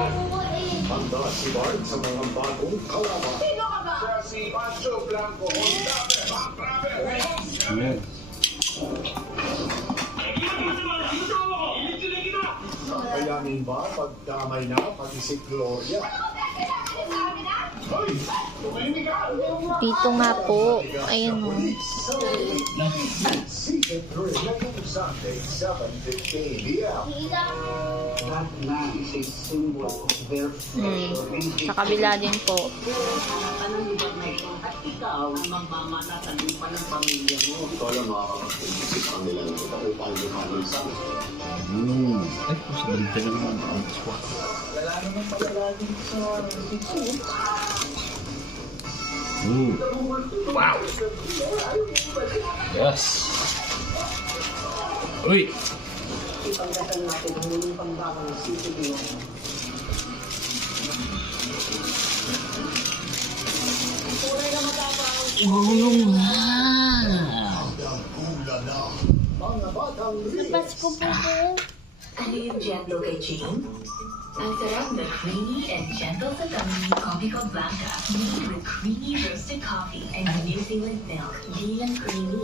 Handa si Bart sa mga bagong kalaban. Sino ka ba? Siya si Pancho Blanco Honda. Ayan. Kakayanin ba pagkamay na pati si Gloria? Hoy! Tumimik ka! Dito nga po. Ayun o. Season 3 ngayong Sunday, 7:15 p.m. That man is a symbol of their Sa kabila din po. pananibag na ito. At ikaw ang magmamana sa lupa ng pamilya mo. Ikaw lang makakapag-isip ang nilang ito upang lumanin sa akin. Ay, mas balita na naman. Wala naman pala lagi sa Wow! Yes! Uy! ipagdasal natin ang muling pagbago ng CCTV. Mga batang Pasko po po. Ano yung gentle kay Jane? Ang sarap na creamy and gentle sa tummy Coffee Co Blanca. Made with creamy roasted coffee and New Zealand milk. Lean and creamy.